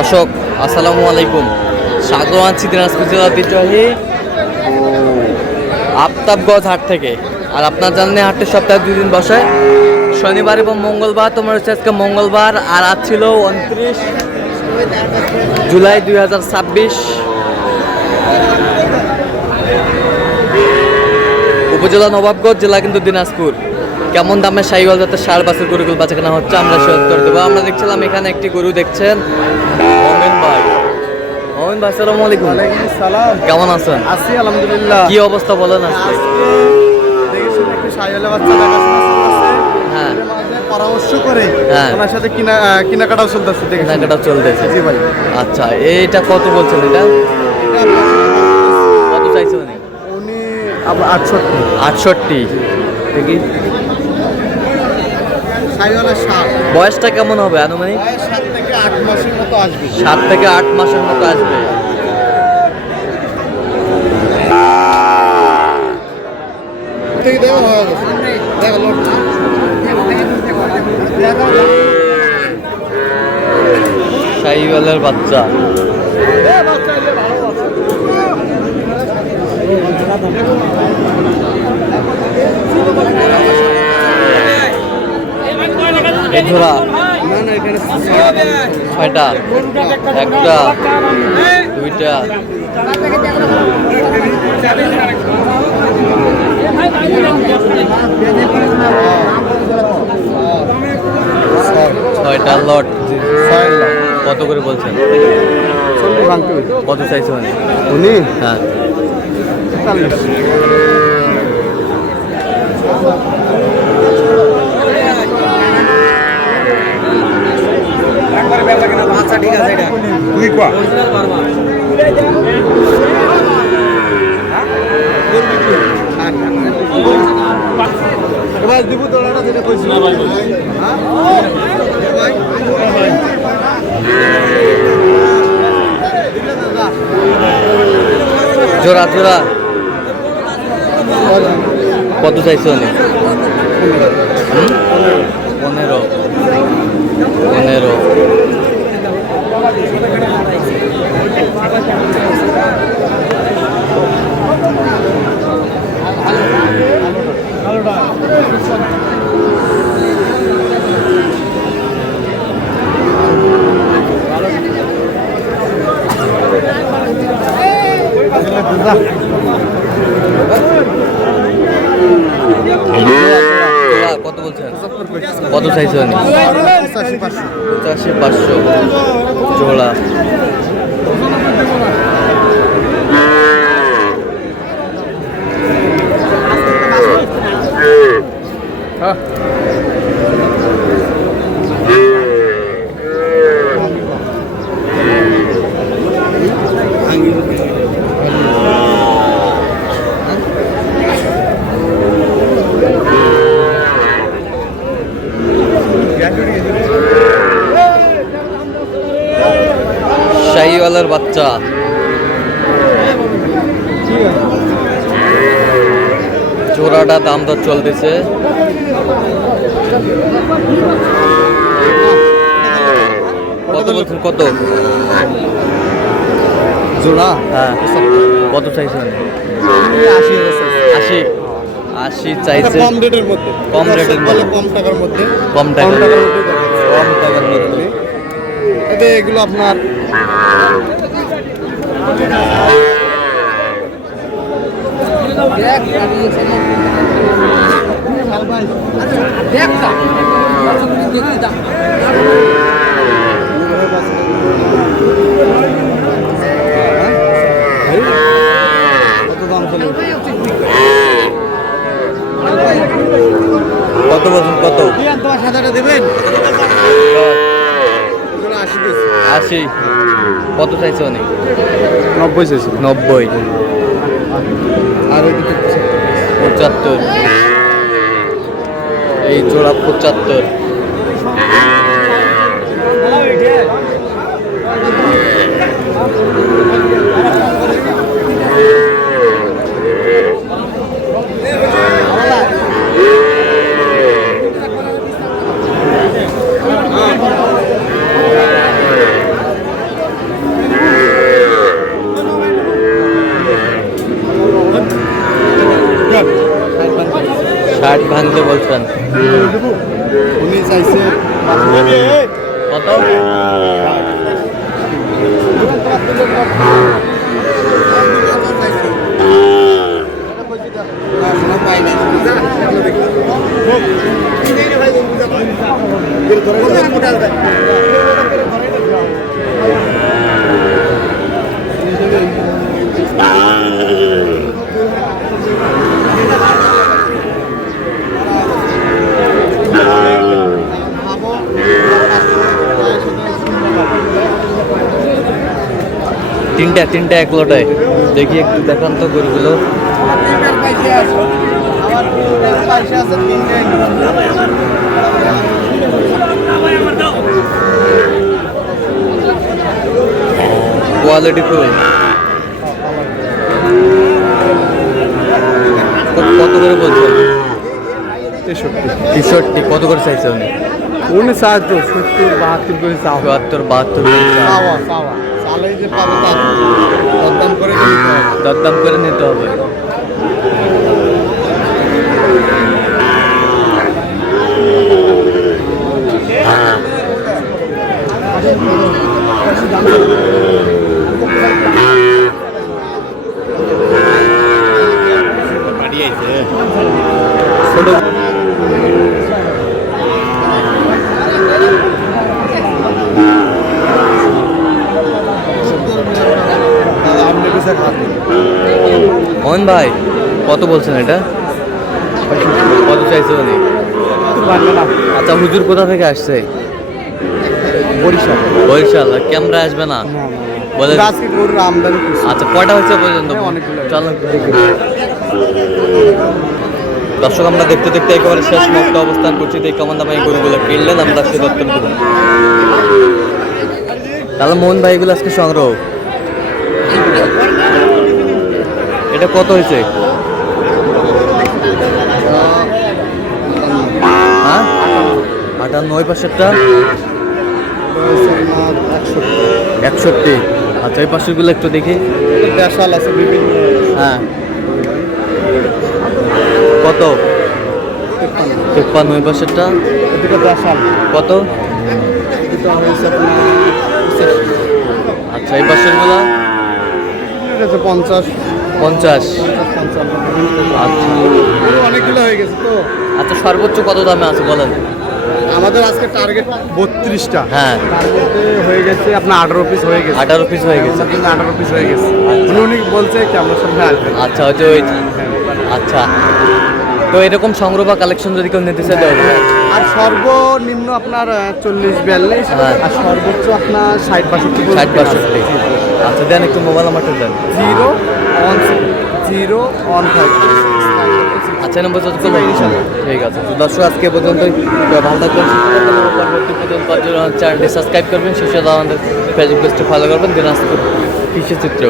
দর্শক আসসালামু আলাইকুম, স্বাগত আছি দিনাজপুর জেলা ঐতিহ্যবাহী আফতাবগঞ্জ হাট থেকে। আর আপনার জানেন হাটটি সপ্তাহে 2 দিন বসে, শনিবার এবং মঙ্গলবার। তোমার হচ্ছে আজকে মঙ্গলবার, আর আজ ছিল 29 জুলাই 2026। উপজেলা নবাবগঞ্জ, জেলা কিন্তু দিনাজপুর। কেমন দামে শাহিওয়াল জাতের ষাঁড় বাছুর গরুগুলো বাচ্চা কেনা হচ্ছে আমরা সে উত্তর দেবো। আমরা দেখছিলাম এখানে একটি গরু দেখছেন, মমিন ভাই। মমিন ভাই আসসালামু আলাইকুম। ওয়ালাইকুম আসসালাম। কেমন আছেন? আছি আলহামদুলিল্লাহ। কি অবস্থা বলেন আজকে? দেখেছেন একটু শাহিওয়ালের বাচ্চা দেখাশোনা চলতেছে। হ্যাঁ, এর মাঝে পরামর্শ করে হ্যাঁ। ওনার সাথে কেনাকাটাও চলতেছে। কেনাকাটা চলতেছে। জি ভাই। আচ্ছা, এইটা কত বলছেন? এটা কত চাইছে উনি? উনি 68। 68। দেখি শাহিওয়ালের ষাঁড়। বয়সটা কেমন হবে আনুমানিক? 7 থেকে 8 মাসের মতো আসবে। 7 থেকে 8 মাসের মতো আসবে। থেকে দেওয়া হয়ে গেছে। দেখো লোড। শাহিওয়ালের বাচ্চা। এই জোড়া না না এখানে 6টা, 1টা 2টা। ছয়টা লট। কত করে বলছেন? কত চাইছে মানে? উনি হ্যাঁ, 40। আচ্ছা ঠিক আছে, এটা তুই কো এবার দিব তোলাটা যেটা কইছি না ভাই। জোড়া জোড়া কত চাইছে উনি? 15। 15। কত বলছেন? কত চাইছে উনি? 85,500 জোড়া। শাহিওয়ালের বাচ্চা। জোড়াটা দাম দর চলতেছে। কত বলছেন? কত জোড়া? হ্যাঁ, কত চাইছেন? 80। 80 চাইছে। কম রেটের মধ্যে, কম রেটের মধ্যে, কম টাকার মধ্যে, কম টাকার মধ্যে কম টাকার মধ্যে। এতে এগুলো আপনার কত বলছেন? কত? তোমার 7,000 দেবেন? 80। কত চাইছে অনেক? 90 চাইছে। 90। আর ওইদিকে 75। এই জোড়া 75। তিনটা এক লটায় দেখি একটু দেখান তো গরুগুলো। Quality full. কত করে বলছেন? 63। কত করে চাইছে উনি? উনি চাইতো 70-72 করে চাও। 72 চালাই যে পাবে তার দরদাম করে নিতে হবে। দরদাম করে নিতে হবে। ছোট মোহন ভাই কত বলছেন এটা? কত চাইছে উনি? আচ্ছা, হুজুর কোথা থেকে আসছে? বরিশাল। ক্যামেরা আসবে না বলে? আচ্ছা, কয়টা হচ্ছে পর্যন্ত? চলো দেখি। দর্শক, আমরা দেখতে দেখতে একেবারে শেষ মুহূর্তে অবস্থান করছি। এই কেমন দামে এই গরুগুলো কিনলেন আমরা সে দত্তন করব। তাহলে মোহন ভাই এগুলো আজকে সংগ্রহ। এটা কত হয়েছে? হ্যাঁ, 58। পাশেরটা 61। আচ্ছা, এই পাশেরগুলো একটু দেখি। দেশাল আছে বিভিন্ন। হ্যাঁ, কত? 53। পাশেরটা এদিকে দেশাল কত? এটা হয়েছে আপনার আচ্ছা, এই পাশেরগুলো 50। 50। আচ্ছা অনেকগুলো হয়ে গেছে তো। আচ্ছা, সর্বোচ্চ কত দামে আছে বলেন? আমাদের আজকে টার্গেট 32টা। হ্যাঁ, তার মধ্যে হয়ে গেছে আপনার 18 পিস হয়ে গেছে। 18 পিস হয়ে গেছে। 18 পিস হয়ে গেছে। উনি বলছে কি আমরা সঙ্গে আসবেন। আচ্ছা, হয়তো ওই। আচ্ছা, তো এরকম সংগ্রহ বা কালেকশন যদি কেউ নিতে চায় দেওয়া যায়? আর সর্বনিম্ন আপনার 40-42, হ্যাঁ। আর সর্বোচ্চ আপনার 60-62। 60-62। আচ্ছা, দেন একটু মোবাইল নাম্বারটা দেন। 016-015। আচ্ছা, নম্বর যত করবেন ইনশাআল্লাহ। ঠিক আছে, তো দর্শক আজকে পর্যন্তই। ভালো থাকবেন, পরবর্তী পর্যন্ত চ্যানেলটি সাবস্ক্রাইব করবেন, সেই সাথে আমাদের ফেসবুক পেজটি ফলো করবেন। দিনাজপুর কৃষি চিত্র।